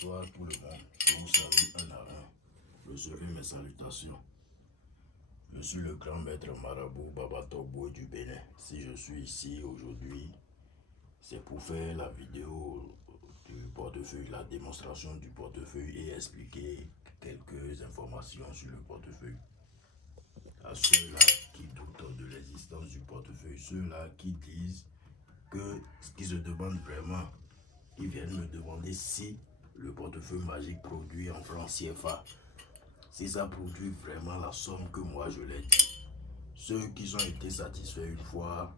Bonsoir tout le monde, je vous salue un à un. Recevez mes salutations. Je suis le grand maître marabout Baba Togbo du Bénin. Si je suis ici aujourd'hui, c'est pour faire la vidéo du portefeuille, la démonstration du portefeuille et expliquer quelques informations sur le portefeuille. À ceux-là qui doutent de l'existence du portefeuille, ceux-là qui disent qui se demandent vraiment, ils viennent me demander si le portefeuille magique produit en francs CFA, si ça produit vraiment la somme que moi je l'ai dit. Ceux qui ont été satisfaits une fois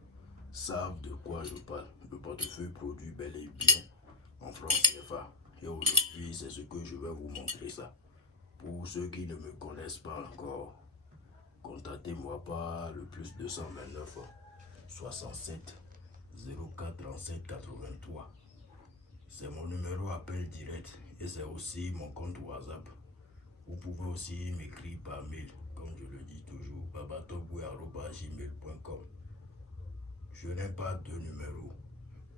savent de quoi je parle. Le portefeuille produit bel et bien en francs CFA. Et aujourd'hui, c'est ce que je vais vous montrer ça. Pour ceux qui ne me connaissent pas encore, contactez-moi par le plus 229 67 04 37 83. C'est mon numéro appel direct et c'est aussi mon compte WhatsApp. Vous pouvez aussi m'écrire par mail, comme je le dis toujours, babatogbo@gmail.com. Je n'ai pas deux numéros.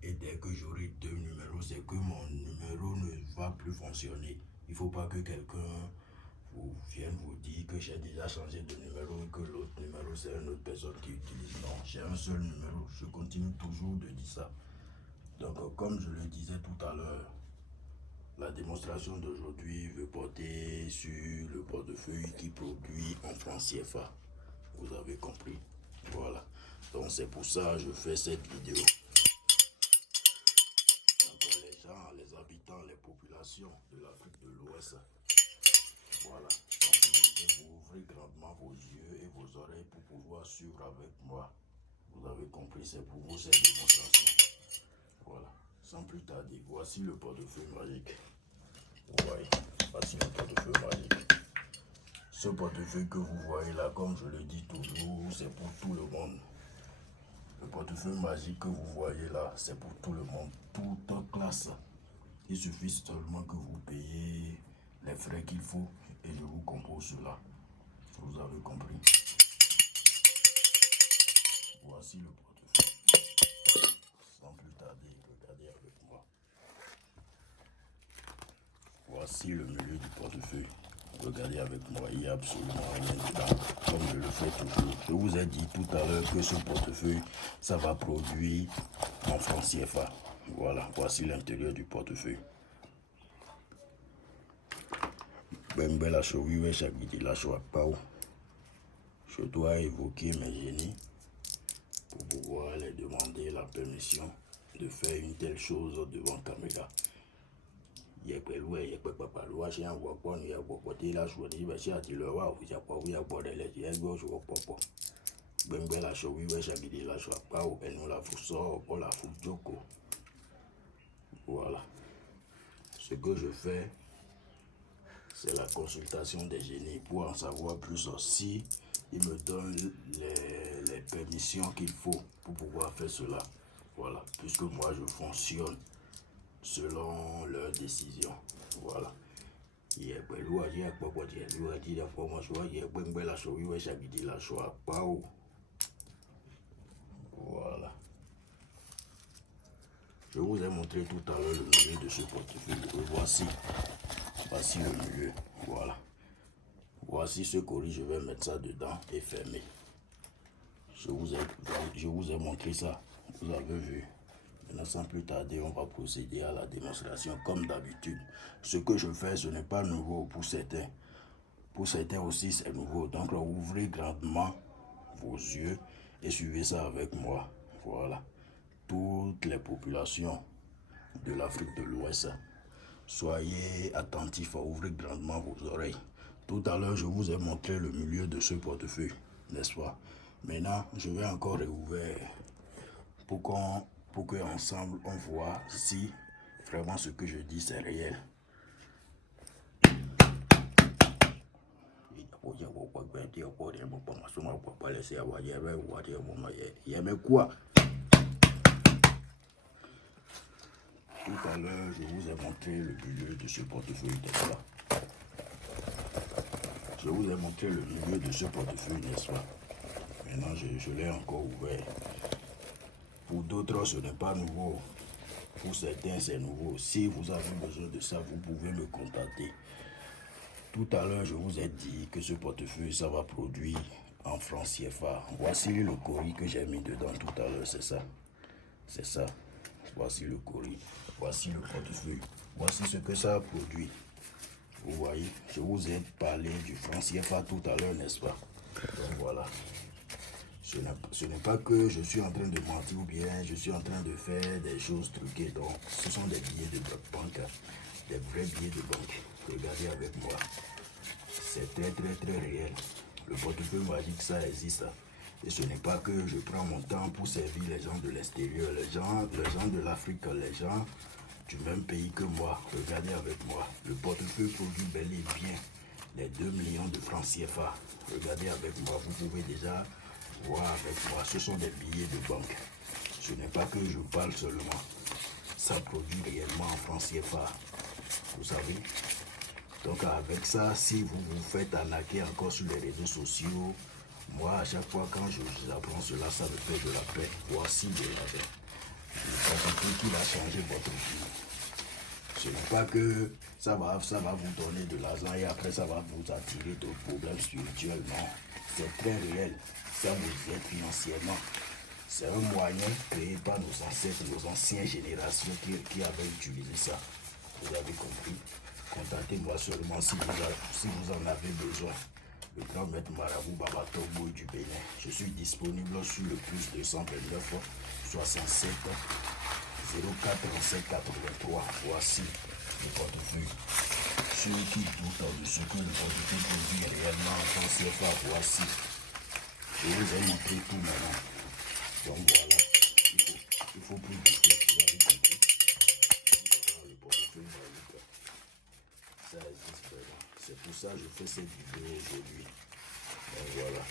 Et dès que j'aurai deux numéros, c'est que mon numéro ne va plus fonctionner. Il ne faut pas que quelqu'un vienne vous dire que j'ai déjà changé de numéro et que l'autre numéro c'est une autre personne qui utilise. Non, j'ai un seul numéro. Je continue toujours de dire ça. Donc, comme je le disais tout à l'heure, la démonstration d'aujourd'hui veut porter sur le portefeuille qui produit en francs CFA. Vous avez compris. Voilà. Donc, c'est pour ça que je fais cette vidéo. Donc, les gens, les habitants, les populations de l'Afrique de l'Ouest, voilà. Donc, vous ouvrez grandement vos yeux et vos oreilles pour pouvoir suivre avec moi. Vous avez compris, c'est pour vous cette démonstration. Voilà. Sans plus tarder, voici le portefeuille magique. Vous voyez, voici le portefeuille magique. Ce portefeuille que vous voyez là, comme je le dis toujours, c'est pour tout le monde. Le portefeuille magique que vous voyez là, c'est pour tout le monde, toute classe. Il suffit seulement que vous payez les frais qu'il faut et je vous compose cela. Vous avez compris. Voici le portefeuille. Sans plus tarder, regardez avec moi. Voici le milieu du portefeuille. Regardez avec moi, il n'y a absolument rien dedans, comme je le fais toujours. Je vous ai dit tout à l'heure que ce portefeuille, ça va produire en francs CFA. Voilà, voici l'intérieur du portefeuille. Je dois évoquer mes génies pour pouvoir les demander la permission de faire une telle chose devant caméra. Voilà. Ce que je fais, c'est la consultation des génies pour en savoir plus aussi. Ils me donnent les permissions qu'il faut pour pouvoir faire cela. Voilà, puisque moi je fonctionne selon leurs décisions. Voilà. Voilà. Je vous ai montré tout à l'heure le milieu de ce portefeuille. Voici le milieu. Voilà. Voici ce colis, je vais mettre ça dedans et fermer. Je vous ai montré ça. Vous avez vu. Maintenant, sans plus tarder, on va procéder à la démonstration comme d'habitude. Ce que je fais, ce n'est pas nouveau pour certains. Pour certains aussi, c'est nouveau. Donc, ouvrez grandement vos yeux et suivez ça avec moi. Voilà. Toutes les populations de l'Afrique de l'Ouest, soyez attentifs, ouvrez grandement vos oreilles. Tout à l'heure, je vous ai montré le milieu de ce portefeuille, n'est-ce pas? Maintenant, je vais encore réouvrir pour qu'ensemble, on voit si vraiment ce que je dis, c'est réel. Tout à l'heure, je vous ai montré le milieu de ce portefeuille, n'est-ce pas? Je vous ai montré le milieu de ce portefeuille, n'est-ce pas? Maintenant, je l'ai encore ouvert. Pour d'autres, ce n'est pas nouveau. Pour certains, c'est nouveau. Si vous avez besoin de ça, vous pouvez me contacter. Tout à l'heure, je vous ai dit que ce portefeuille, ça va produire en francs CFA. Voici le courrier que j'ai mis dedans tout à l'heure, c'est ça. C'est ça. Voici le courrier. Voici le portefeuille. Voici ce que ça a produit. Vous voyez, je vous ai parlé du franc CFA tout à l'heure, n'est-ce pas? Donc voilà. Ce n'est pas que je suis en train de mentir ou bien je suis en train de faire des choses truquées. Donc, ce sont des billets de banque, des vrais billets de banque. Regardez avec moi. C'est très très très réel. Le portefeuille m'a dit que ça existe. Et ce n'est pas que je prends mon temps pour servir les gens de l'extérieur, les gens de l'Afrique, les gens du même pays que moi. Regardez avec moi. Le portefeuille produit bel et bien les 2 millions de francs CFA. Regardez avec moi. Vous pouvez déjà voir avec moi. Ce sont des billets de banque. Ce n'est pas que je parle seulement. Ça produit réellement en francs CFA. Vous savez? Donc avec ça, si vous vous faites arnaquer encore sur les réseaux sociaux, moi à chaque fois quand je vous apprends cela, ça me fait de la paix. Voici le portefeuille qui va changer votre vie. Ce n'est pas que ça va vous donner de l'argent et après ça va vous attirer d'autres problèmes spirituels. Non, c'est très réel. Ça vous aide financièrement. C'est un moyen créé par nos ancêtres, nos anciennes générations qui avaient utilisé ça. Vous avez compris? Contactez-moi seulement si vous en avez besoin. Le grand maître Marabout Baba Togo du Bénin. Je suis disponible sur le plus 229 67 04 37 83. Voici le portefeuille. Ceux qui doutent de ce que le portefeuille produit réellement en France CFA, voici. Je vous ai montré tout maintenant. Donc voilà, il faut plus douter. Vous avez compris? Voilà le portefeuille magique. Ça existe vraiment. C'est pour ça que je fais cette vidéo aujourd'hui. Donc voilà.